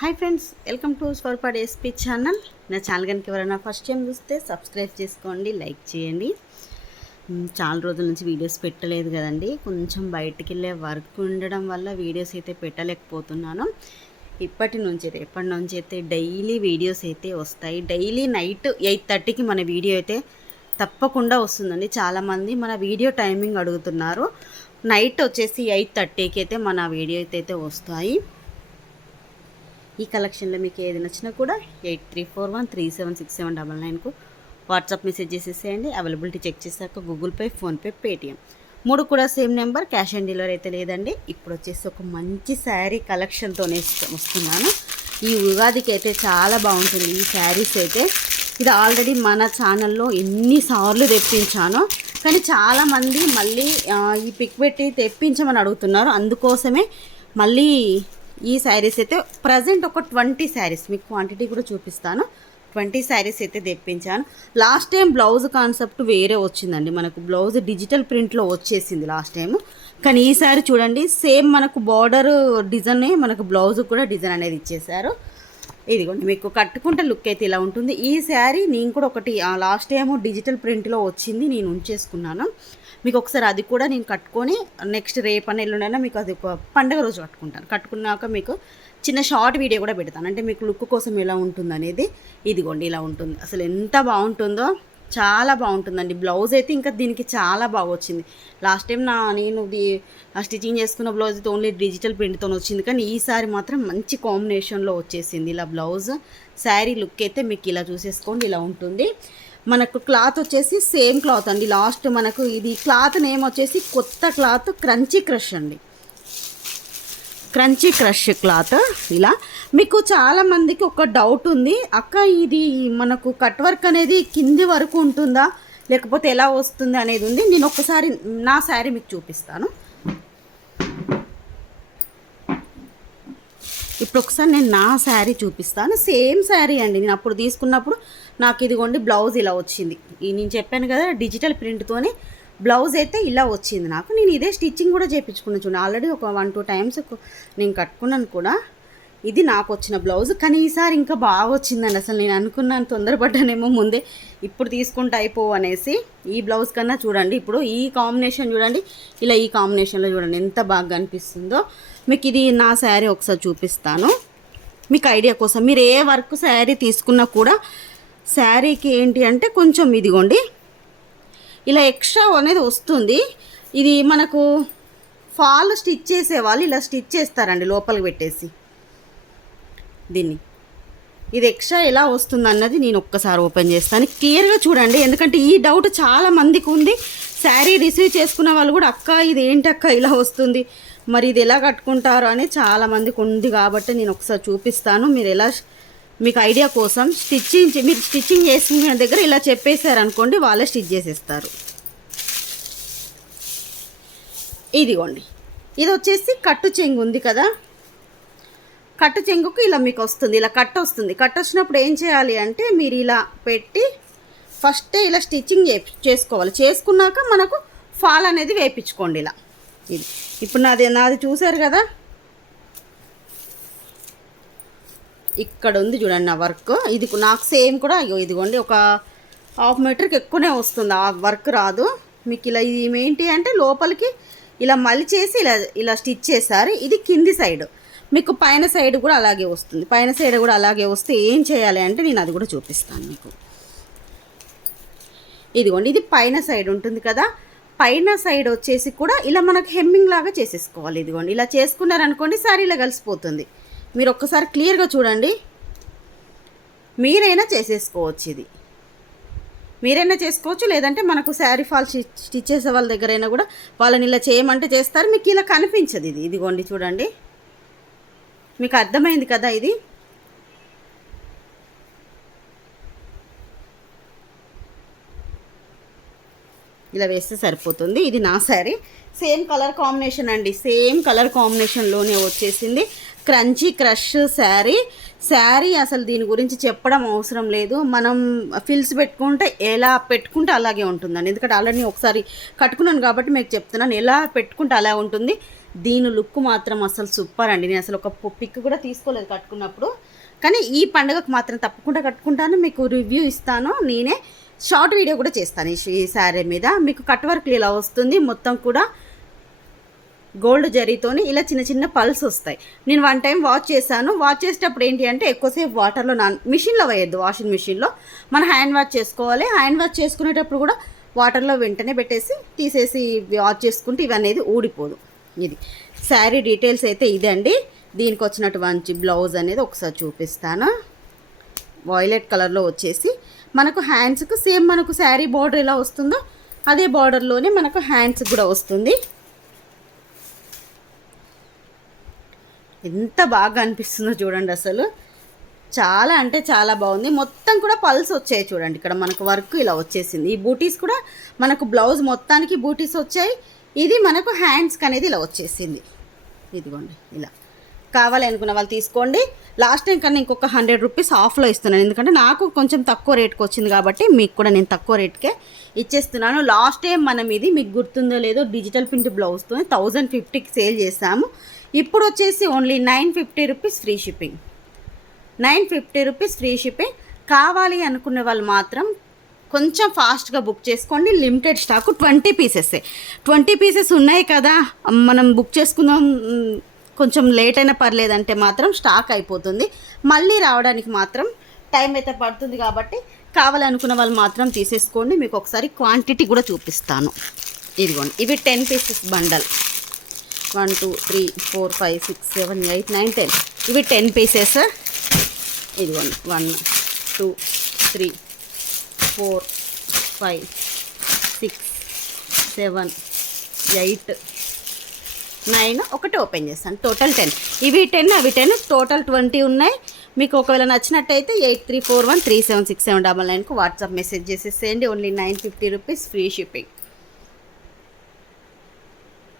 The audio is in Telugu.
హాయ్ ఫ్రెండ్స్ వెల్కమ్ టు స్వల్పాడ్ ఎస్పీ ఛానల్ నా ఛానల్ కనుక ఎవరైనా ఫస్ట్ టైం చూస్తే సబ్స్క్రైబ్ చేసుకోండి లైక్ చేయండి. చాలా రోజుల నుంచి వీడియోస్ పెట్టలేదు కదండి. కొంచెం బయటికి వెళ్ళే వర్క్ ఉండడం వల్ల వీడియోస్ అయితే పెట్టలేకపోతున్నాను. ఇప్పటి నుంచి రేపటి నుంచి అయితే డైలీ వీడియోస్ అయితే వస్తాయి. డైలీ నైట్ ఎయిట్ థర్టీకి మన వీడియో అయితే తప్పకుండా వస్తుందండి. చాలామంది మన వీడియో టైమింగ్ అడుగుతున్నారు. నైట్ వచ్చేసి ఎయిట్ థర్టీకి అయితే మన వీడియో అయితే వస్తాయి. ఈ కలెక్షన్లో మీకు ఏది నచ్చినా కూడా eight three four one three seven six seven double నైన్కు WhatsApp message చేసేసేయండి. అవైలబిలిటీ చెక్ చేశాక గూగుల్ పే ఫోన్పే పేటిఎం. మూడు కూడా same number cash on delivery అయితే లేదండి. ఇప్పుడు వచ్చేసి ఒక మంచి శారీ కలెక్షన్తోనే వస్తున్నాను. ఈ ఉగాదికి అయితే చాలా బాగుంటుంది ఈ శారీస్ అయితే. ఇది ఆల్రెడీ మన ఛానల్లో ఎన్నిసార్లు తెప్పించాను. కానీ చాలామంది మళ్ళీ ఈ పిక్ పెట్టి తెప్పించమని అడుగుతున్నారు. అందుకోసమే మళ్ళీ ఈ శారీస్ అయితే ప్రజెంట్ ఒక ట్వంటీ శారీస్ మీకు క్వాంటిటీ కూడా చూపిస్తాను. ట్వంటీ శారీస్ అయితే తెప్పించాను. లాస్ట్ టైం బ్లౌజ్ కాన్సెప్ట్ వేరే వచ్చిందండి. మనకు బ్లౌజ్ డిజిటల్ ప్రింట్లో వచ్చేసింది లాస్ట్ టైం కానీ ఈసారి చూడండి సేమ్ మనకు బార్డర్ డిజైన్ మనకు బ్లౌజ్ కూడా డిజైన్ అనేది ఇచ్చేశారు. ఇదిగోండి మీకు కట్టుకుంటే లుక్ అయితే ఇలా ఉంటుంది. ఈ శారీ నేను కూడా ఒకటి లాస్ట్ టైం డిజిటల్ ప్రింట్లో వచ్చింది నేను ఉంచేసుకున్నాను. మీకు ఒకసారి అది కూడా నేను కట్టుకొని నెక్స్ట్ రేపన్న ఎల్లుండైనా మీకు అది ఒక పండగ రోజు కట్టుకుంటాను. కట్టుకున్నాక మీకు చిన్న షార్ట్ వీడియో కూడా పెడతాను. అంటే మీకు లుక్ కోసం ఎలా ఉంటుంది అనేది ఇదిగోండి ఇలా ఉంటుంది. అసలు ఎంత బాగుంటుందో చాలా బాగుంటుందండి. బ్లౌజ్ అయితే ఇంకా దీనికి చాలా బాగా వచ్చింది. లాస్ట్ టైం నా నేను స్టిచింగ్ స్టిచ్చింగ్ చేసుకున్న బ్లౌజ్ అయితే ఓన్లీ డిజిటల్ ప్రింట్తో వచ్చింది. కానీ ఈసారి మాత్రం మంచి కాంబినేషన్లో వచ్చేసింది. ఇలా బ్లౌజ్ శారీ లుక్ అయితే మీకు ఇలా చూసేసుకోండి ఇలా ఉంటుంది. మనకు క్లాత్ వచ్చేసి సేమ్ క్లాత్ అండి. లాస్ట్ మనకు ఇది క్లాత్ నేమ్ వచ్చేసి కొత్త క్లాత్ క్రంచీ క్రష్ అండి. క్రంచీ క్రష్ క్లాత్ ఇలా. మీకు చాలా మందికి ఒక డౌట్ ఉంది. అక్క ఇది మనకు కట్ వర్క్ అనేది కింది వరకు ఉంటుందా? లేకపోతే ఎలా వస్తుంది అనేది ఉంది. నేను ఒక్కసారి నా శారీ మీకు చూపిస్తాను. ఇప్పుడు ఒకసారి నేను నా శారీ చూపిస్తాను. సేమ్ శారీ అండి. నేను అప్పుడు తీసుకున్నప్పుడు నాకు ఇదిగోండి బ్లౌజ్ ఇలా వచ్చింది. నేను చెప్పాను కదా డిజిటల్ ప్రింట్తోనే బ్లౌజ్ అయితే ఇలా వచ్చింది నాకు. నేను ఇదే స్టిచ్చింగ్ కూడా చేయించుకున్నాను చూడండి. ఆల్రెడీ ఒక వన్ టూ టైమ్స్ నేను కట్టుకున్నాను కూడా. ఇది నాకు వచ్చిన బ్లౌజ్. కానీ ఈసారి ఇంకా బాగా వచ్చిందండి అసలు నేను అనుకున్నాను తొందరపడ్డానేమో ముందే. ఇప్పుడు తీసుకుంటే అయిపో అనేసి ఈ బ్లౌజ్ కన్నా చూడండి. ఇప్పుడు ఈ కాంబినేషన్ చూడండి. ఇలా ఈ కాంబినేషన్లో చూడండి. ఎంత బాగా అనిపిస్తుందో. మీకు ఇది నా శారీ ఒకసారి చూపిస్తాను. మీకు ఐడియా కోసం. మీరు ఏ వర్క్ శారీ తీసుకున్నా కూడా శారీకి ఏంటి అంటే కొంచెం ఇదిగోండి. ఇలా ఎక్స్ట్రా అనేది వస్తుంది. ఇది మనకు ఫాల్ స్టిచ్ చేసే వాళ్ళు ఇలా స్టిచ్ చేస్తారండి లోపలికి పెట్టేసి. దీన్ని. ఇది ఎక్స్ట్రా ఎలా వస్తుంది అన్నది నేను ఒక్కసారి ఓపెన్ చేస్తాను. క్లియర్గా చూడండి ఎందుకంటే ఈ డౌట్ చాలా మందికి ఉంది. శారీ రిసీవ్ చేసుకున్న వాళ్ళు కూడా అక్క ఇది ఏంటి అక్క ఇలా వస్తుంది? మరి ఇది ఎలా కట్టుకుంటారు? అని చాలా మందికి ఉంది కాబట్టి నేను ఒకసారి చూపిస్తాను. మీరు ఎలా మీకు ఐడియా కోసం స్టిచ్చింగ్ చే- మీరు స్టిచ్చింగ్ చేసుకునే దగ్గర ఇలా చెప్పేశారు అనుకోండి వాళ్ళే స్టిచ్ చేసేస్తారు. ఇదిగోండి. ఇది వచ్చేసి కట్టు చెంగు ఉంది కదా? కట్టు చెంగుకు ఇలా మీకు వస్తుంది ఇలా కట్ వస్తుంది. కట్ వచ్చినప్పుడు ఏం చేయాలి అంటే మీరు ఇలా పెట్టి ఫస్టే ఇలా స్టిచ్చింగ్ చే చేసుకోవాలి. చేసుకున్నాక మనకు ఫాల్ అనేది వేయించుకోండి ఇలా. ఇది. ఇప్పుడు నాది నాది చూసారు కదా? ఇక్కడ ఉంది చూడండి నా వర్క్ ఇది నాకు సేమ్ కూడా అయ్యో ఇదిగోండి ఒక హాఫ్ మీటర్కి ఎక్కువనే వస్తుంది. ఆ వర్క్ రాదు. మీకు ఇలా ఇది ఏంటి అంటే లోపలికి ఇలా మలిచేసి ఇలా ఇలా స్టిచ్ చేశారు. ఇది కింది సైడ్ మీకు పైన సైడ్ కూడా అలాగే వస్తుంది. పైన సైడ్ కూడా అలాగే వస్తే ఏం చేయాలి అంటే నేను అది కూడా చూపిస్తాను మీకు. ఇదిగోండి ఇది పైన సైడ్ ఉంటుంది కదా. పైన సైడ్ వచ్చేసి కూడా ఇలా మనకు హెమ్మింగ్ లాగా చేసేసుకోవాలి. ఇదిగోండి ఇలా చేసుకున్నారనుకోండి శారీలో కలిసిపోతుంది. మీరు ఒక్కసారి క్లియర్గా చూడండి. మీరైనా చేసేసుకోవచ్చు ఇది. మీరైనా చేసుకోవచ్చు లేదంటే మనకు శారీ ఫాల్ స్టిచ్ చేసే వాళ్ళ దగ్గరైనా కూడా వాళ్ళని ఇలా చేయమంటే చేస్తారు. మీకు ఇలా కనిపించదు ఇది. ఇదిగోండి చూడండి. మీకు అర్థమైంది కదా ఇది? ఇలా వేస్తే సరిపోతుంది. ఇది నా శారీ. సేమ్ కలర్ కాంబినేషన్ అండి. సేమ్ కలర్ కాంబినేషన్లోనే వచ్చేసింది. Crunchy crush sari. శారీ అసలు దీని గురించి చెప్పడం అవసరం లేదు. మనం ఫిల్స్ పెట్టుకుంటే ఎలా పెట్టుకుంటే అలాగే ఉంటుందండి. ఎందుకంటే ఆల్రెడీ ఒకసారి కట్టుకున్నాను కాబట్టి మీకు చెప్తున్నాను. ఎలా పెట్టుకుంటే అలా ఉంటుంది. దీని లుక్ మాత్రం అసలు సూపర్ అండి. నేను అసలు ఒక పిక్ కూడా తీసుకోలేదు కట్టుకున్నప్పుడు. కానీ ఈ పండుగకు మాత్రం తప్పకుండా కట్టుకుంటాను. మీకు రివ్యూ ఇస్తాను. నేనే షార్ట్ వీడియో కూడా చేస్తాను ఈ శారీ మీద. మీకు కట్ వర్క్ ఇలా వస్తుంది. మొత్తం కూడా గోల్డ్ జరీతోని ఇలా చిన్న చిన్న పల్స్ వస్తాయి. నేను వన్ టైం వాష్ చేశాను. వాష్ చేసేటప్పుడు ఏంటి అంటే ఎక్కువసేపు వాటర్లో నాన్ మిషన్లో వేయద్దు వాషింగ్ మిషన్లో. మనం హ్యాండ్ వాష్ చేసుకోవాలి. హ్యాండ్ వాష్ చేసుకునేటప్పుడు కూడా వాటర్లో వెంటనే పెట్టేసి తీసేసి వాష్ చేసుకుంటే ఇవి అనేది ఊడిపోదు. ఇది శారీ డీటెయిల్స్ అయితే ఇదే అండి దీనికి వచ్చినటువంటి బ్లౌజ్ అనేది ఒకసారి చూపిస్తాను. వాయిలెట్ కలర్లో వచ్చేసి మనకు హ్యాండ్స్కు సేమ్ మనకు శారీ బార్డర్ ఎలా వస్తుందో అదే బార్డర్లోనే మనకు హ్యాండ్స్ కూడా వస్తుంది. ఎంత బాగా అనిపిస్తుందో చూడండి అసలు. చాలా అంటే చాలా బాగుంది. మొత్తం కూడా పల్స్ వచ్చాయి చూడండి. ఇక్కడ మనకు వర్క్ ఇలా వచ్చేసింది. ఈ బూటీస్ కూడా మనకు బ్లౌజ్ మొత్తానికి బూటీస్ వచ్చాయి. ఇది మనకు హ్యాండ్స్కి అనేది ఇలా వచ్చేసింది. ఇదిగోండి ఇలా. కావాలి అనుకున్న వాళ్ళు తీసుకోండి. లాస్ట్ టైం కన్నా ఇంకొక హండ్రెడ్ రూపీస్ ఆఫ్లో ఇస్తున్నాను. ఎందుకంటే నాకు కొంచెం తక్కువ రేట్కి వచ్చింది కాబట్టి మీకు కూడా నేను తక్కువ రేట్కే ఇచ్చేస్తున్నాను. లాస్ట్ టైం మనం ఇది మీకు గుర్తుందో లేదో డిజిటల్ ప్రింట్ బ్లౌజ్తో థౌజండ్ ఫిఫ్టీకి సేల్ చేసాము ఇప్పుడు వచ్చేసి only nine fifty rupees free shipping nine fifty rupees free shipping కావాలి అనుకునే వాళ్ళు మాత్రం కొంచెం ఫాస్ట్గా బుక్ చేసుకోండి. Limited stock twenty pieces twenty pieces ఉన్నాయి కదా. మనం బుక్ చేసుకుందాం కొంచెం లేట్ అయినా పర్లేదంటే మాత్రం స్టాక్ అయిపోతుంది. మళ్ళీ రావడానికి మాత్రం టైం అయితే పడుతుంది కాబట్టి కావాలనుకున్న వాళ్ళు మాత్రం తీసేసుకోండి. మీకు ఒకసారి క్వాంటిటీ కూడా చూపిస్తాను. ఇదిగోండి. ఇవి ten pieces bundle one two three four five six seven eight nine ten. ఇవి టెన్ పీసెస్. ఇదిగోండి one two three four five six seven eight nine. ఒకటి ఓపెన్ చేస్తాను. Total ten. ఇవి టెన్ అవి టెన్. టోటల్ ట్వంటీ ఉన్నాయి. మీకు ఒకవేళ నచ్చినట్టయితే eight three four one three seven six seven double నైన్కు WhatsApp message చేసేసేయండి. Only nine fifty rupees free shipping.